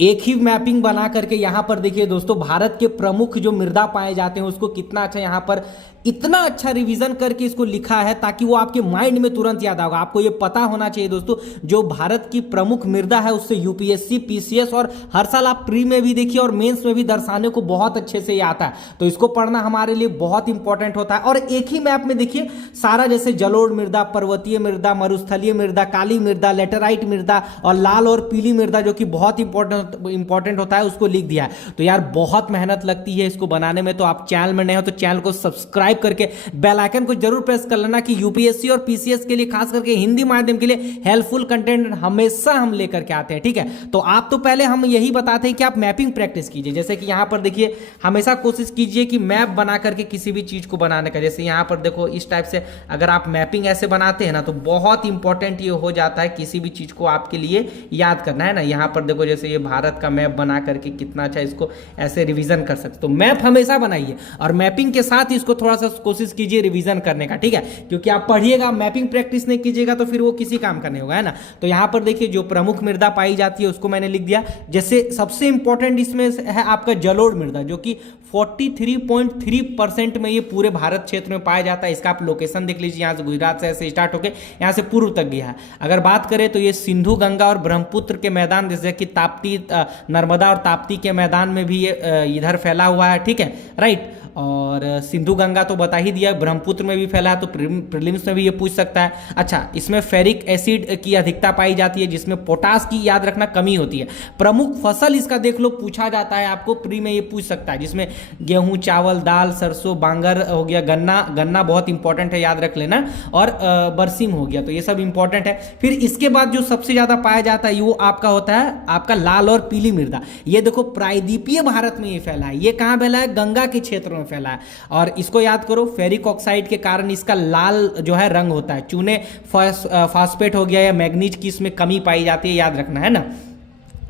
एक ही मैपिंग बना करके यहाँ पर देखिए दोस्तों, भारत के प्रमुख जो मृदा पाए जाते हैं उसको कितना अच्छा यहाँ पर इतना अच्छा रिवीजन करके इसको लिखा है ताकि वो आपके माइंड में तुरंत याद आएगा। आपको ये पता होना चाहिए दोस्तों, जो भारत की प्रमुख मृदा है उससे यूपीएससी, पीसीएस और हर साल आप प्री में भी देखिए और मेंस में भी दर्शाने को बहुत अच्छे से ये आता है। तो इसको पढ़ना हमारे लिए बहुत इंपॉर्टेंट होता है। और एक ही मैप में देखिए सारा, जैसे जलोढ़ मृदा, पर्वतीय मृदा, मरुस्थलीय मृदा, काली मृदा, लेटेराइट मृदा और लाल और पीली मृदा जो कि बहुत इंपॉर्टेंट होता है उसको लिख दिया है। तो यार बहुत मेहनत लगती है इसको बनाने में। तो आप चैनल में नए हो तो चैनल को सब्सक्राइब करके बेल आइकन को जरूर प्रेस कर लेना कि यूपीएससी और पीसीएस के लिए, खास करके हिंदी माध्यम के लिए हेल्पफुल कंटेंट हमेशा हम लेकर के आते हैं। ठीक है, तो आप तो पहले हम यही बताते हैं कि आप मैपिंग प्रैक्टिस कीजिए। जैसे कि यहां पर देखिए हमेशा कोशिश कीजिए कि मैप बना करके किसी भी चीज को बनाने का, जैसे यहां पर देखो इस टाइप से अगर आप मैपिंग ऐसे बनाते हैं ना तो बहुत इंपॉर्टेंट ये हो जाता है किसी भी चीज को आपके लिए याद करना है ना। यहां पर देखो जैसे ये भारत का मैप बना करके कितना अच्छा इसको ऐसे रिवीजन कर सकते। तो मैप हमेशा बनाइए और मैपिंग के साथ इसको थोड़ा सा कोशिश कीजिए रिवीजन करने का। ठीक है, क्योंकि आप पढ़िएगा मैपिंग प्रैक्टिस नहीं कीजिएगा तो फिर वो किसी काम का नहीं होगा, है ना। तो यहां पर देखिए जो प्रमुख मृदा पाई जाती है उसको मैंने लिख दिया। जैसे सबसे इंपॉर्टेंट इसमें है आपका जलोढ़ मृदा, जो कि 43.3% में ये पूरे भारत क्षेत्र में पाया जाता है। इसका आप लोकेशन देख लीजिए, यहाँ से गुजरात से ऐसे स्टार्ट होकर यहाँ से पूर्व तक गया है। अगर बात करें तो ये सिंधु, गंगा और ब्रह्मपुत्र के मैदान, जैसे कि ताप्ती, नर्मदा और ताप्ती के मैदान में भी ये इधर फैला हुआ है। ठीक है, राइट। और सिंधु गंगा तो बता ही दिया, ब्रह्मपुत्र में भी फैला है तो प्रीलिम्स में भी ये पूछ सकता है। अच्छा, इसमें फेरिक एसिड की अधिकता पाई जाती है जिसमें पोटास की याद रखना कमी होती है। प्रमुख फसल इसका देख लो, पूछा जाता है आपको प्री में, ये पूछ सकता है, जिसमें गेहूं, चावल, दाल, सरसों, बांगर हो गया, गन्ना बहुत इंपॉर्टेंट है याद रख लेना, और बरसीम हो गया। तो ये सब इंपॉर्टेंट है। फिर इसके बाद जो सबसे ज्यादा पाया जाता है वो आपका होता है आपका लाल और पीली मृदा। ये देखो प्रायद्वीपीय भारत में ये फैला है। ये कहां फैला है? गंगा के क्षेत्र में फैला है। और इसको याद करो, फेरिक ऑक्साइड के कारण इसका लाल जो है रंग होता है। चूने, फास्फेट हो गया या मैग्नीज की इसमें कमी पाई जाती है, याद रखना है ना।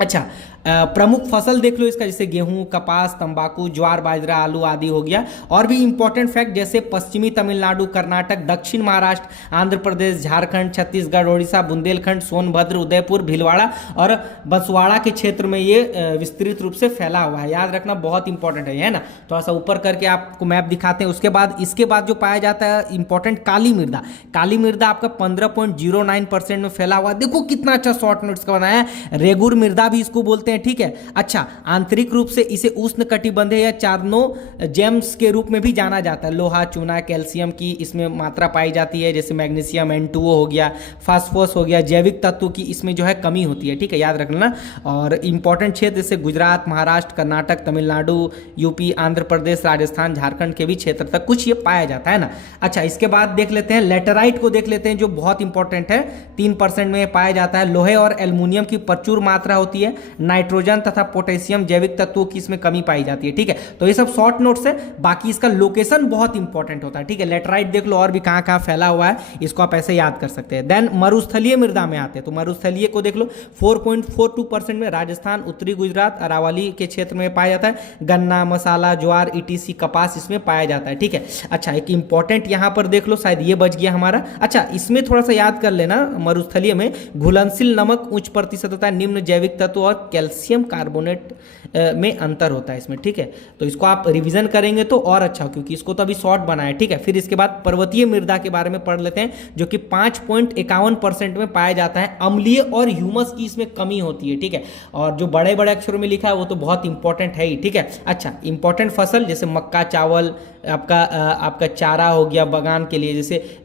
अच्छा, प्रमुख फसल देख लो इसका, जैसे गेहूं, कपास, तंबाकू, ज्वार, बाजरा, आलू आदि हो गया। और भी इंपॉर्टेंट फैक्ट जैसे पश्चिमी तमिलनाडु, कर्नाटक, दक्षिण महाराष्ट्र, आंध्र प्रदेश, झारखंड, छत्तीसगढ़, ओडिशा, बुंदेलखंड, सोनभद्र, उदयपुर, भीलवाड़ा और बंसवाड़ा के क्षेत्र में ये विस्तृत रूप से फैला हुआ है। याद रखना बहुत इंपॉर्टेंट है ना। थोड़ा सा ऊपर करके आपको मैप दिखाते हैं। उसके बाद इसके बाद जो पाया जाता है इंपॉर्टेंट, काली मृदा। काली मृदा आपका 15.09% में फैला हुआ। देखो कितना अच्छा शॉर्ट नोट्स का बनाया है। रेगुर मृदा भी इसको बोलते हैं। ठीक है। अच्छा, आंतरिक रूप से इसे उष्ण कटिबंधीय या चार्नो जेम्स के रूप में भी जाना जाता है। लोहा, चूना, कैल्शियम की इसमें मात्रा पाई जाती है, जैसे मैग्नीशियम, N2O हो गया, फास्फोरस हो गया। जैविक तत्व की इसमें जो है कमी होती है। ठीक है, याद रखना। और इंपॉर्टेंट क्षेत्र जैसे गुजरात, महाराष्ट्र, कर्नाटक, तमिलनाडु, यूपी, आंध्र प्रदेश, राजस्थान, झारखंड के भी क्षेत्र तक कुछ ये पाया जाता है ना। अच्छा, इसके बाद देख लेते हैं लेटेराइट को, देख लेते हैं जो बहुत इंपॉर्टेंट है। 3% में पाया जाता है। लोहे और एल्युमिनियम की प्रचुर मात्रा होती है। नाइट्रोजन तथा पोटेशियम जैविक तत्वों की इसमें कमी पाई जाती है। ठीक है, तो ये सब शॉर्ट नोट्स है। बाकी इसका लोकेशन बहुत इंपॉर्टेंट होता है। ठीक है, लेटराइट देख लो और भी कहां कहां फैला हुआ है, इसको आप ऐसे याद कर सकते हैं। देन मरुस्थलीय मृदा में आते हैं, तो मरुस्थलीय को देख लो 4.42% में राजस्थान, उत्तरी गुजरात, अरावली के क्षेत्र में पाया जाता है। गन्ना, मसाला, ज्वार, ईटीसी, कपास इसमें पाया जाता है। ठीक है। अच्छा, एक इंपॉर्टेंट यहां पर देख लो, शायद ये बच गया हमारा। अच्छा, इसमें थोड़ा सा याद कर लेना, मरुस्थलीय में घुलनशील नमक उच्च प्रतिशत होता है, निम्न जैविक तत्व और कैल्शियम कार्बोनेट में अंतर होता है इसमें। ठीक है, तो इसको आप रिवीजन करेंगे तो और अच्छा हो, क्योंकि इसको तो अभी शॉर्ट बना है। ठीक है, फिर इसके बाद पर्वतीय मृदा के बारे में पढ़ लेते हैं, जो कि 5.51% में पाया जाता है। अम्लीय और ह्यूमस की इसमें कमी होती है। ठीक है, और जो बड़े बड़े अक्षरों में लिखा है वो तो बहुत इंपॉर्टेंट है ही। ठीक है। अच्छा, इंपॉर्टेंट फसल जैसे मक्का, चावल, आपका चारा हो गया बगान के लिए, जैसे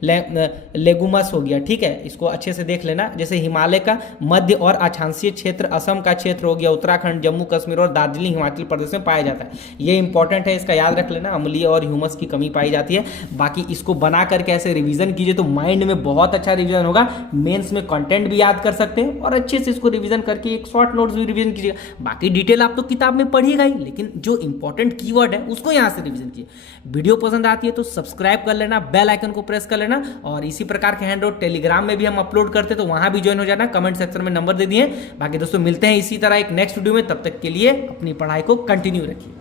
लेगुमस हो गया। ठीक है, इसको अच्छे से देख लेना। जैसे हिमालय का मध्य और अक्षांशीय क्षेत्र, असम का क्षेत्र हो गया, उत्तराखंड, जम्मू कश्मीर और दार्जिलिंग हिमाचल प्रदेश में पाया जाता है। ये इंपॉर्टेंट है, इसका याद रख लेना। अम्लीय और ह्यूमस की कमी पाई जाती है। बाकी इसको बना करके ऐसे रिवीजन कीजिए तो माइंड में बहुत अच्छा रिवीजन होगा। मेंस में कंटेंट भी याद कर सकते हैं और अच्छे से इसको रिवीजन करके एक शॉर्ट नोट्स भी रिवीजन कीजिएगा। बाकी डिटेल आप तो किताब में पढ़िएगा ही, लेकिन जो इंपॉर्टेंट कीवर्ड है उसको यहाँ से रिवीजन कीजिए। वीडियो पसंद आती है तो सब्सक्राइब कर लेना, बेल आइकन को प्रेस कर लेना, और इसी प्रकार के हैंडआउट टेलीग्राम में भी हम अपलोड करते हैं, तो वहां भी ज्वाइन हो जाना। कमेंट सेक्शन में नंबर दे दिए। बाकी दोस्तों मिलते हैं इसी तरह एक नेक्स्ट वीडियो में। तब तक के लिए अपनी पढ़ाई को कंटिन्यू रखिए।